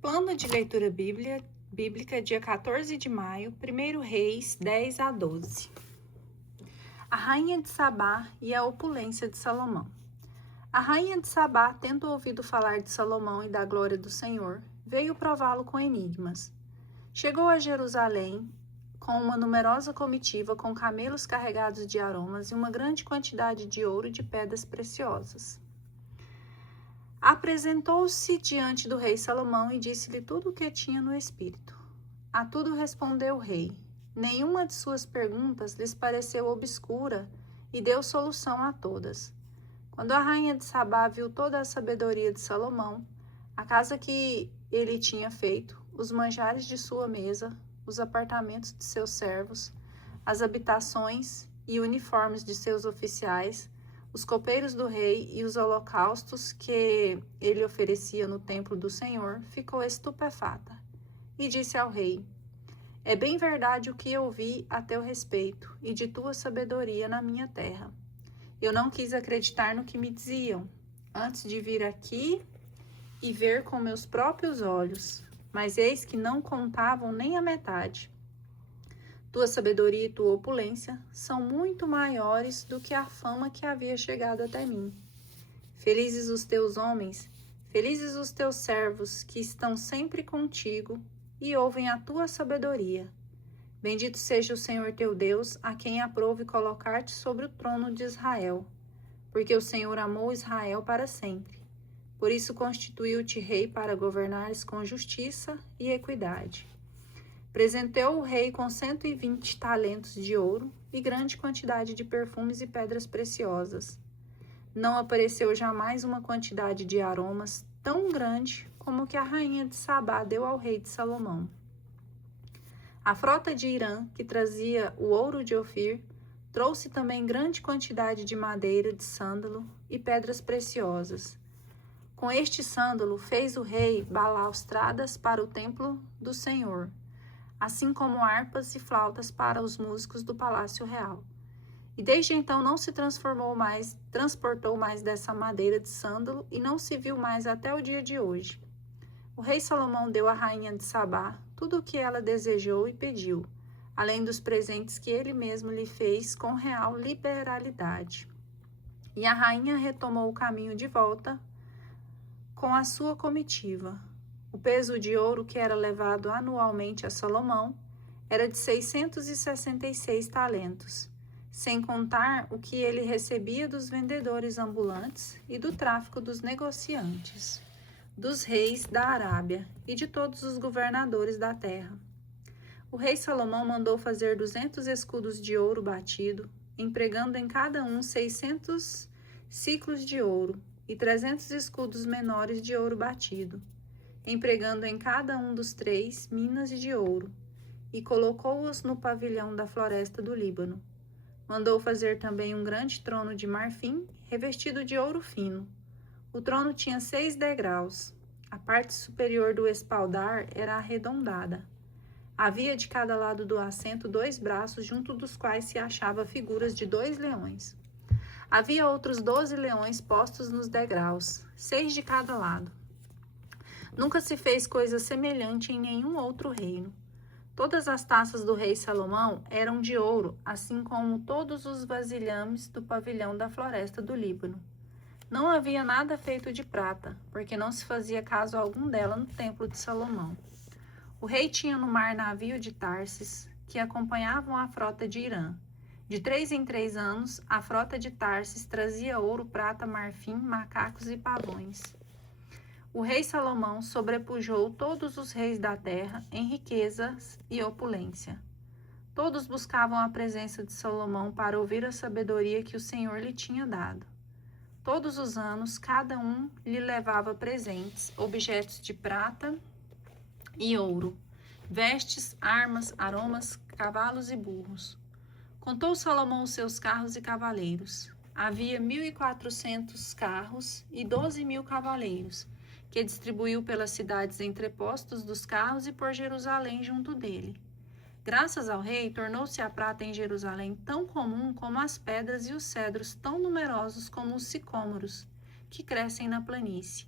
Plano de leitura bíblica, dia 14 de maio, 1 Reis 10 a 12. A rainha de Sabá e a opulência de Salomão. A rainha de Sabá, tendo ouvido falar de Salomão e da glória do Senhor, veio prová-lo com enigmas. Chegou a Jerusalém com uma numerosa comitiva com camelos carregados de aromas e uma grande quantidade de ouro e de pedras preciosas. Apresentou-se diante do rei Salomão e disse-lhe tudo o que tinha no espírito. A tudo respondeu o rei. Nenhuma de suas perguntas lhes pareceu obscura e deu solução a todas. Quando a rainha de Sabá viu toda a sabedoria de Salomão, a casa que ele tinha feito, os manjares de sua mesa, os apartamentos de seus servos, as habitações e uniformes de seus oficiais, os copeiros do rei e os holocaustos que ele oferecia no templo do Senhor, ficou estupefata. E disse ao rei: É bem verdade o que eu ouvi a teu respeito e de tua sabedoria na minha terra. Eu não quis acreditar no que me diziam, antes de vir aqui e ver com meus próprios olhos, mas eis que não contavam nem a metade. Tua sabedoria e tua opulência são muito maiores do que a fama que havia chegado até mim. Felizes os teus homens, felizes os teus servos que estão sempre contigo e ouvem a tua sabedoria. Bendito seja o Senhor teu Deus, a quem aprove colocar-te sobre o trono de Israel, porque o Senhor amou Israel para sempre. Por isso constituiu-te rei para governares com justiça e equidade. Presenteou o rei com 120 talentos de ouro e grande quantidade de perfumes e pedras preciosas. Não apareceu jamais uma quantidade de aromas tão grande como que a rainha de Sabá deu ao rei de Salomão. A frota de Irã, que trazia o ouro de Ofir, trouxe também grande quantidade de madeira de sândalo e pedras preciosas. Com este sândalo fez o rei balaustradas para o templo do Senhor, assim como harpas e flautas para os músicos do palácio real. E desde então não se transportou mais dessa madeira de sândalo e não se viu mais até o dia de hoje. O rei Salomão deu à rainha de Sabá tudo o que ela desejou e pediu, além dos presentes que ele mesmo lhe fez com real liberalidade. E a rainha retomou o caminho de volta com a sua comitiva. O peso de ouro que era levado anualmente a Salomão era de 666 talentos, sem contar o que ele recebia dos vendedores ambulantes e do tráfico dos negociantes, dos reis da Arábia e de todos os governadores da terra. O rei Salomão mandou fazer 200 escudos de ouro batido, empregando em cada um 600 siclos de ouro e 300 escudos menores de ouro batido, empregando em cada um dos 3 minas de ouro, e colocou-os no pavilhão da floresta do Líbano. Mandou fazer também um grande trono de marfim, revestido de ouro fino. O trono tinha 6 degraus. A parte superior do espaldar era arredondada. Havia de cada lado do assento 2 braços, junto dos quais se achava figuras de 2 leões. Havia outros 12 leões postos nos degraus, 6 de cada lado. Nunca se fez coisa semelhante em nenhum outro reino. Todas as taças do rei Salomão eram de ouro, assim como todos os vasilhames do pavilhão da floresta do Líbano. Não havia nada feito de prata, porque não se fazia caso algum dela no templo de Salomão. O rei tinha no mar navio de Tarsis, que acompanhavam a frota de Irã. De 3 em 3 anos, a frota de Tarsis trazia ouro, prata, marfim, macacos e pavões. O rei Salomão sobrepujou todos os reis da terra em riquezas e opulência. Todos buscavam a presença de Salomão para ouvir a sabedoria que o Senhor lhe tinha dado. Todos os anos, cada um lhe levava presentes, objetos de prata e ouro, vestes, armas, aromas, cavalos e burros. Contou Salomão os seus carros e cavaleiros. Havia 1.400 carros e 12.000 cavaleiros, que distribuiu pelas cidades entrepostos dos carros e por Jerusalém junto dele. Graças ao rei, tornou-se a prata em Jerusalém tão comum como as pedras e os cedros tão numerosos como os sicômoros, que crescem na planície.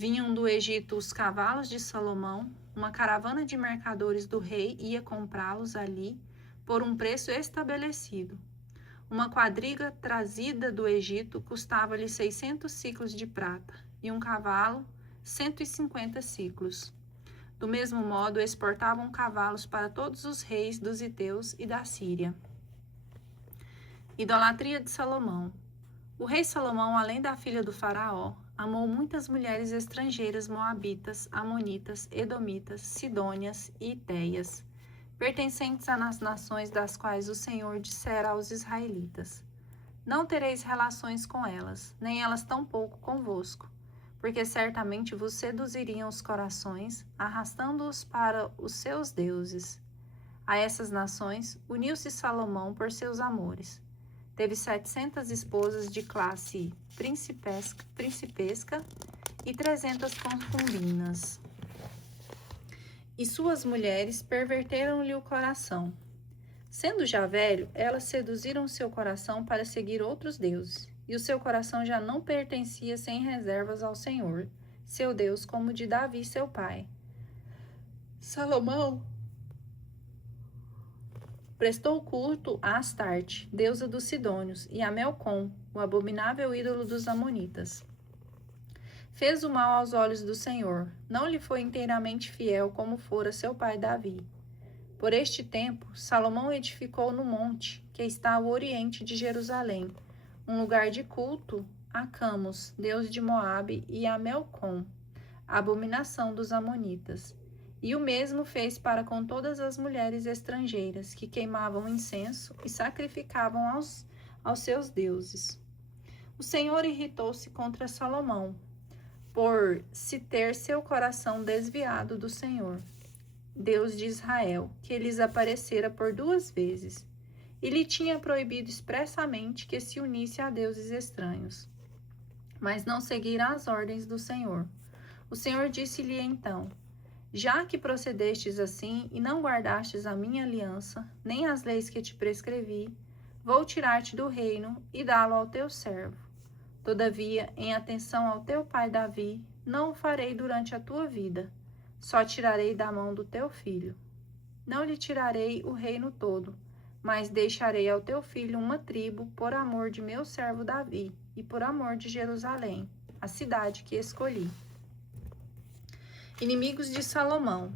Vinham do Egito os cavalos de Salomão, uma caravana de mercadores do rei ia comprá-los ali por um preço estabelecido. Uma quadriga trazida do Egito custava-lhe 600 siclos de prata, e um cavalo, 150 siclos. Do mesmo modo, exportavam cavalos para todos os reis dos Iteus e da Síria. Idolatria de Salomão. O rei Salomão, além da filha do faraó, amou muitas mulheres estrangeiras moabitas, amonitas, edomitas, sidônias e itéias, pertencentes às nações das quais o Senhor dissera aos israelitas: não tereis relações com elas, nem elas tampouco convosco, porque certamente vos seduziriam os corações, arrastando-os para os seus deuses. A essas nações uniu-se Salomão por seus amores. Teve 700 esposas de classe principesca e 300 concubinas. E suas mulheres perverteram-lhe o coração. Sendo já velho, elas seduziram seu coração para seguir outros deuses, e o seu coração já não pertencia sem reservas ao Senhor, seu Deus, como de Davi, seu pai. Salomão prestou culto a Astarte, deusa dos Sidônios, e a Melcom, o abominável ídolo dos Amonitas. Fez o mal aos olhos do Senhor, não lhe foi inteiramente fiel como fora seu pai Davi. Por este tempo, Salomão edificou no monte, que está ao oriente de Jerusalém, um lugar de culto a Camus, deus de Moabe, e a Melcom, a abominação dos Amonitas. E o mesmo fez para com todas as mulheres estrangeiras que queimavam incenso e sacrificavam aos seus deuses. O Senhor irritou-se contra Salomão, por se ter seu coração desviado do Senhor, Deus de Israel, que lhes aparecera por 2 vezes, e lhe tinha proibido expressamente que se unisse a deuses estranhos, mas não seguira as ordens do Senhor. O Senhor disse-lhe então: já que procedestes assim e não guardastes a minha aliança, nem as leis que te prescrevi, vou tirar-te do reino e dá-lo ao teu servo. Todavia, em atenção ao teu pai Davi, não o farei durante a tua vida, só tirarei da mão do teu filho. Não lhe tirarei o reino todo, mas deixarei ao teu filho uma tribo por amor de meu servo Davi e por amor de Jerusalém, a cidade que escolhi. Inimigos de Salomão.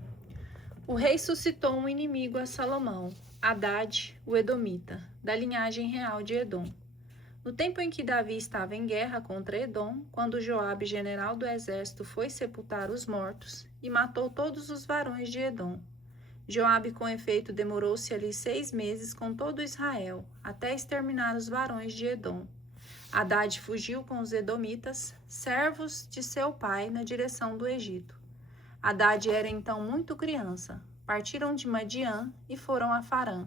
O rei suscitou um inimigo a Salomão, Hadad, o Edomita, da linhagem real de Edom. No tempo em que Davi estava em guerra contra Edom, quando Joabe, general do exército, foi sepultar os mortos e matou todos os varões de Edom. Joabe, com efeito, demorou-se ali 6 meses com todo Israel, até exterminar os varões de Edom. Hadad fugiu com os edomitas, servos de seu pai, na direção do Egito. Hadad era então muito criança. Partiram de Madiã e foram a Farã.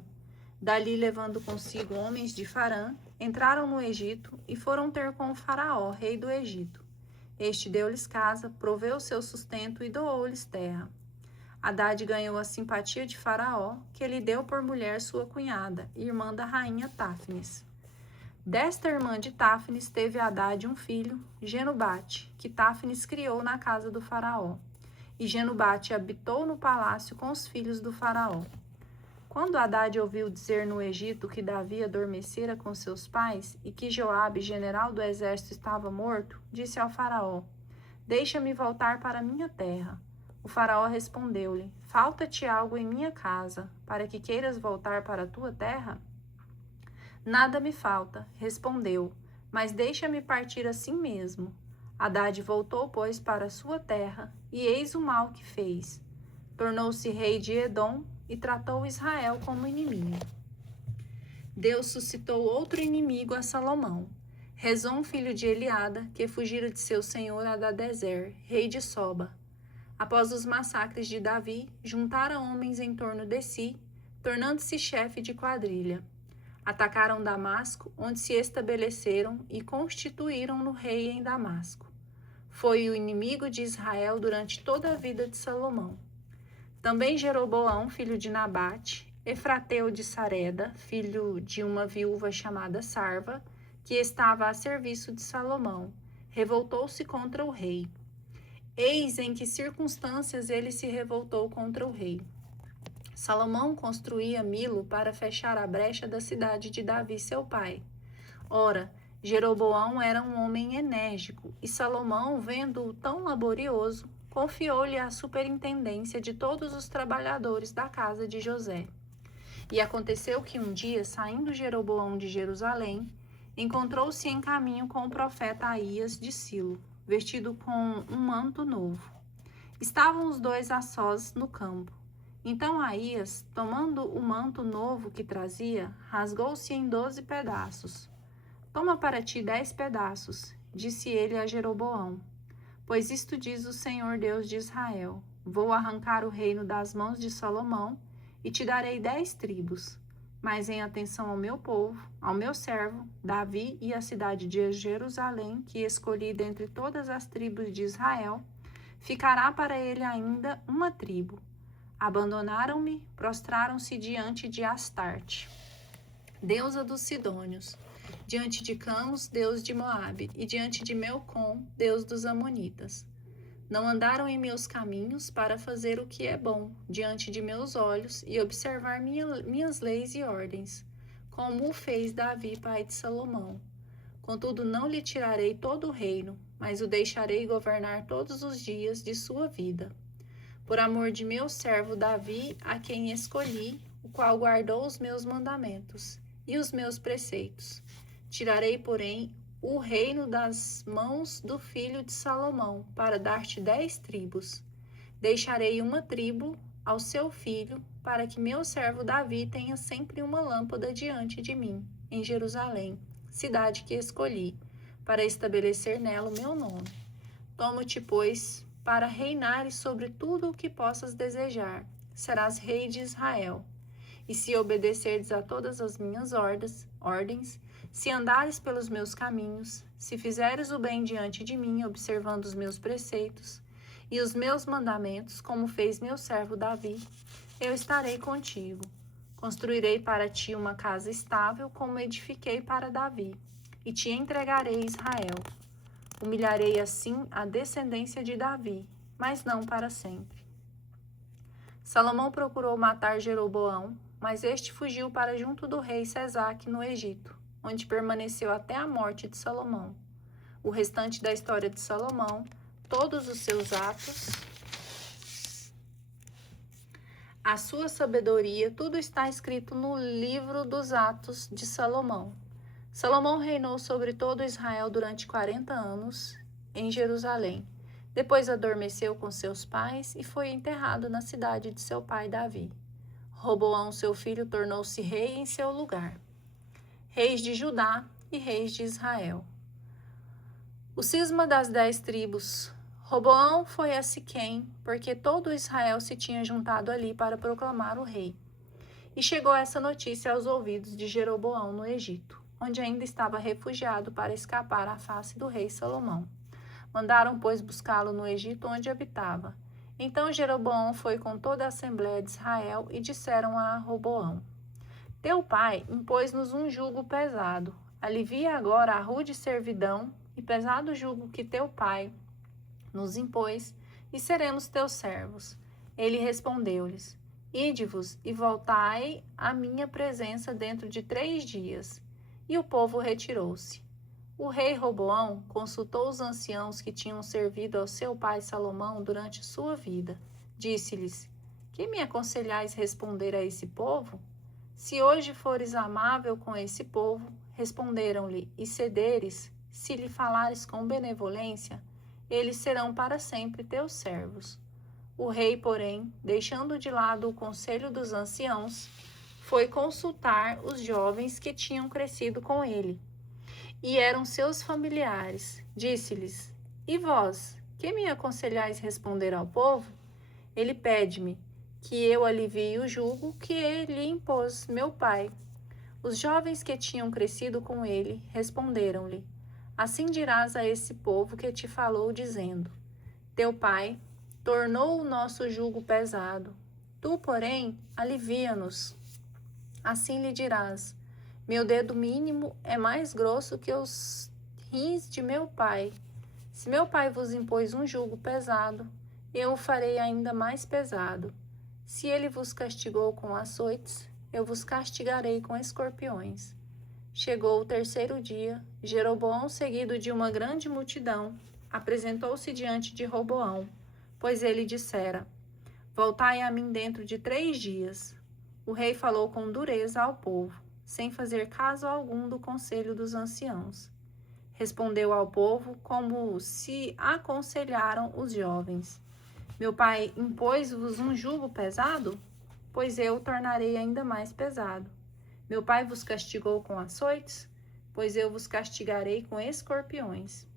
Dali, levando consigo homens de Farã, entraram no Egito e foram ter com o faraó, rei do Egito. Este deu-lhes casa, proveu seu sustento e doou-lhes terra. Hadad ganhou a simpatia de Faraó, que lhe deu por mulher sua cunhada, irmã da rainha Táfnis. Desta irmã de Táfnis teve Hadad um filho, Genubate, que Táfnis criou na casa do Faraó. E Genubate habitou no palácio com os filhos do faraó. Quando Hadad ouviu dizer no Egito que Davi adormecera com seus pais e que Joabe, general do exército, estava morto, disse ao faraó: deixa-me voltar para minha terra. O faraó respondeu-lhe: falta-te algo em minha casa, para que queiras voltar para a tua terra? Nada me falta, respondeu, mas deixa-me partir assim mesmo. Hadad voltou, pois, para sua terra, e eis o mal que fez. Tornou-se rei de Edom e tratou Israel como inimigo. Deus suscitou outro inimigo a Salomão, Rezon, filho de Eliada, que fugira de seu senhor Hadadezer, rei de Soba. Após os massacres de Davi, juntaram homens em torno de si, tornando-se chefe de quadrilha. Atacaram Damasco, onde se estabeleceram e constituíram-no rei em Damasco. Foi o inimigo de Israel durante toda a vida de Salomão. Também Jeroboão, filho de Nabate, Efrateu de Sareda, filho de uma viúva chamada Sarva, que estava a serviço de Salomão, revoltou-se contra o rei. Eis em que circunstâncias ele se revoltou contra o rei. Salomão construía Milo para fechar a brecha da cidade de Davi, seu pai. Ora, Jeroboão era um homem enérgico, e Salomão, vendo-o tão laborioso, confiou-lhe a superintendência de todos os trabalhadores da casa de José. E aconteceu que um dia, saindo Jeroboão de Jerusalém, encontrou-se em caminho com o profeta Aías de Silo, vestido com um manto novo. Estavam os dois a sós no campo. Então Aías, tomando o manto novo que trazia, rasgou-se em 12 pedaços. Toma para ti 10 pedaços, disse ele a Jeroboão. Pois isto diz o Senhor Deus de Israel: vou arrancar o reino das mãos de Salomão e te darei 10 tribos. Mas em atenção ao meu povo, ao meu servo, Davi e a cidade de Jerusalém, que escolhi dentre todas as tribos de Israel, ficará para ele ainda uma tribo. Abandonaram-me, prostraram-se diante de Astarte, deusa dos Sidônios, diante de Camos, deus de Moabe, e diante de Melcom, deus dos Amonitas. Não andaram em meus caminhos para fazer o que é bom diante de meus olhos e observar minhas leis e ordens, como o fez Davi, pai de Salomão. Contudo, não lhe tirarei todo o reino, mas o deixarei governar todos os dias de sua vida. Por amor de meu servo Davi, a quem escolhi, o qual guardou os meus mandamentos e os meus preceitos. Tirarei, porém, o reino das mãos do filho de Salomão, para dar-te 10 tribos. Deixarei uma tribo ao seu filho, para que meu servo Davi tenha sempre uma lâmpada diante de mim, em Jerusalém, cidade que escolhi, para estabelecer nela o meu nome. Tomo-te, pois, para reinares sobre tudo o que possas desejar. Serás rei de Israel. E se obedecerdes a todas as minhas ordens, se andares pelos meus caminhos, se fizeres o bem diante de mim, observando os meus preceitos e os meus mandamentos, como fez meu servo Davi, eu estarei contigo. Construirei para ti uma casa estável, como edifiquei para Davi, e te entregarei Israel. Humilharei assim a descendência de Davi, mas não para sempre. Salomão procurou matar Jeroboão, mas este fugiu para junto do rei Sesaque, no Egito, onde permaneceu até a morte de Salomão. O restante da história de Salomão, todos os seus atos, a sua sabedoria, tudo está escrito no livro dos Atos de Salomão. Salomão reinou sobre todo Israel durante 40 anos em Jerusalém. Depois adormeceu com seus pais e foi enterrado na cidade de seu pai Davi. Roboão, seu filho, tornou-se rei em seu lugar. Reis de Judá e reis de Israel. O cisma das 10 tribos. Roboão foi a Siquém, porque todo Israel se tinha juntado ali para proclamar o rei. E chegou essa notícia aos ouvidos de Jeroboão no Egito, onde ainda estava refugiado para escapar à face do rei Salomão. Mandaram, pois, buscá-lo no Egito, onde habitava. Então Jeroboão foi com toda a Assembleia de Israel e disseram a Roboão: Teu pai impôs-nos um jugo pesado. Alivia agora a rude servidão e pesado jugo que teu pai nos impôs, e seremos teus servos. Ele respondeu-lhes: Ide-vos e voltai à minha presença dentro de 3 dias. E o povo retirou-se. O rei Roboão consultou os anciãos que tinham servido ao seu pai Salomão durante sua vida. Disse-lhes: Que me aconselhais responder a esse povo? Se hoje fores amável com esse povo, responderam-lhe, e cederes, se lhe falares com benevolência, eles serão para sempre teus servos. O rei, porém, deixando de lado o conselho dos anciãos, foi consultar os jovens que tinham crescido com ele e eram seus familiares. Disse-lhes: E vós, que me aconselhais responder ao povo? Ele pede-me que eu alivie o jugo que ele impôs, meu pai. Os jovens que tinham crescido com ele responderam-lhe: Assim dirás a esse povo que te falou, dizendo: Teu pai tornou o nosso jugo pesado. Tu, porém, alivia-nos. Assim lhe dirás: Meu dedo mínimo é mais grosso que os rins de meu pai. Se meu pai vos impôs um jugo pesado, eu o farei ainda mais pesado. Se ele vos castigou com açoites, eu vos castigarei com escorpiões. Chegou o terceiro dia, Jeroboão, seguido de uma grande multidão, apresentou-se diante de Roboão, pois ele dissera: Voltai a mim dentro de 3 dias. O rei falou com dureza ao povo, sem fazer caso algum do conselho dos anciãos. Respondeu ao povo como se aconselharam os jovens: Meu pai impôs-vos um jugo pesado? Pois eu o tornarei ainda mais pesado. Meu pai vos castigou com açoites? Pois eu vos castigarei com escorpiões.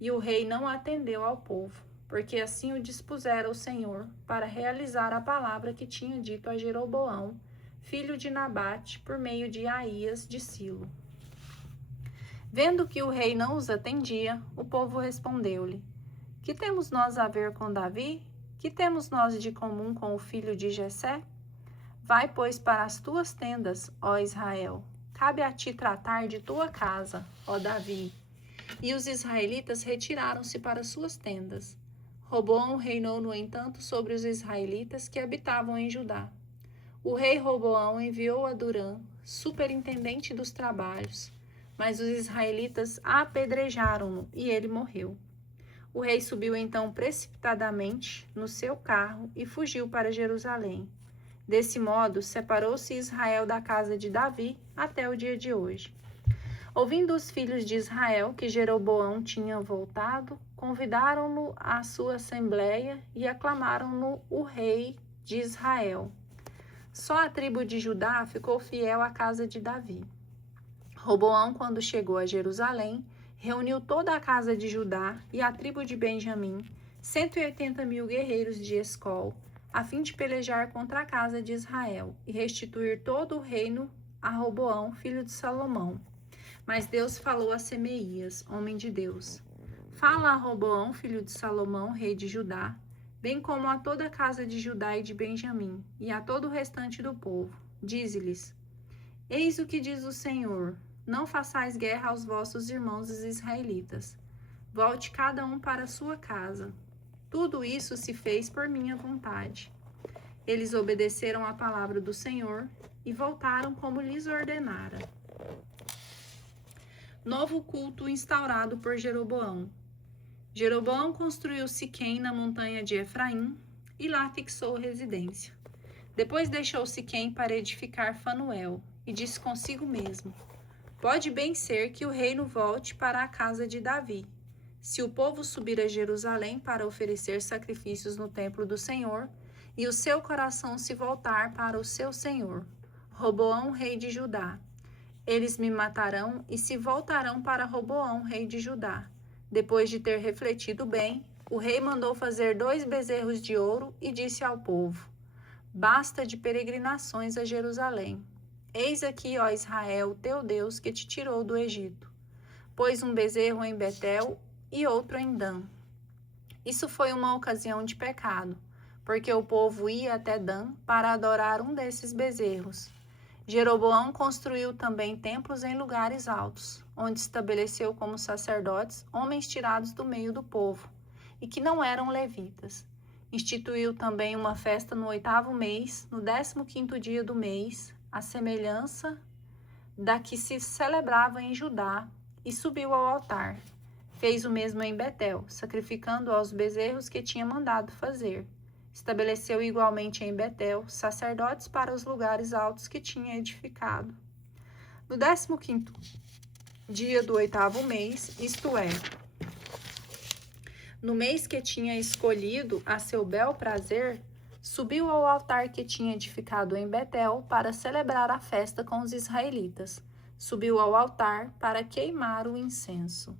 E o rei não atendeu ao povo, porque assim o dispusera o Senhor, para realizar a palavra que tinha dito a Jeroboão, filho de Nabate, por meio de Aías de Silo. Vendo que o rei não os atendia, o povo respondeu-lhe: Que temos nós a ver com Davi? Que temos nós de comum com o filho de Jessé? Vai, pois, para as tuas tendas, ó Israel. Cabe a ti tratar de tua casa, ó Davi. E os israelitas retiraram-se para suas tendas. Roboão reinou, no entanto, sobre os israelitas que habitavam em Judá. O rei Roboão enviou Adurã, superintendente dos trabalhos, mas os israelitas apedrejaram-no e ele morreu. O rei subiu então precipitadamente no seu carro e fugiu para Jerusalém. Desse modo, separou-se Israel da casa de Davi até o dia de hoje. Ouvindo os filhos de Israel que Jeroboão tinha voltado, convidaram-no à sua assembleia e aclamaram-no o rei de Israel. Só a tribo de Judá ficou fiel à casa de Davi. Roboão, quando chegou a Jerusalém, reuniu toda a casa de Judá e a tribo de Benjamim, 180.000 guerreiros de Escol, a fim de pelejar contra a casa de Israel e restituir todo o reino a Roboão, filho de Salomão. Mas Deus falou a Semeías, homem de Deus: Fala a Roboão, filho de Salomão, rei de Judá, bem como a toda a casa de Judá e de Benjamim, e a todo o restante do povo. Dize-lhes: Eis o que diz o Senhor: Não façais guerra aos vossos irmãos os israelitas. Volte cada um para a sua casa. Tudo isso se fez por minha vontade. Eles obedeceram à palavra do Senhor e voltaram como lhes ordenara. Novo culto instaurado por Jeroboão. Jeroboão construiu Siquém na montanha de Efraim e lá fixou residência. Depois deixou Siquém para edificar Fanuel e disse consigo mesmo: Pode bem ser que o reino volte para a casa de Davi. Se o povo subir a Jerusalém para oferecer sacrifícios no templo do Senhor, e o seu coração se voltar para o seu Senhor, Roboão, rei de Judá, eles me matarão e se voltarão para Roboão, rei de Judá. Depois de ter refletido bem, o rei mandou fazer 2 bezerros de ouro e disse ao povo: Basta de peregrinações a Jerusalém. Eis aqui, ó Israel, teu Deus, que te tirou do Egito. Pôs um bezerro em Betel e outro em Dan. Isso foi uma ocasião de pecado, porque o povo ia até Dan para adorar um desses bezerros. Jeroboão construiu também templos em lugares altos, onde estabeleceu como sacerdotes homens tirados do meio do povo, e que não eram levitas. Instituiu também uma festa no 8º mês, no 15º dia do mês, à semelhança da que se celebrava em Judá, e subiu ao altar. Fez o mesmo em Betel, sacrificando aos bezerros que tinha mandado fazer. Estabeleceu igualmente em Betel sacerdotes para os lugares altos que tinha edificado. No 15º dia do 8º mês, isto é, no mês que tinha escolhido a seu bel prazer, subiu ao altar que tinha edificado em Betel para celebrar a festa com os israelitas. Subiu ao altar para queimar o incenso.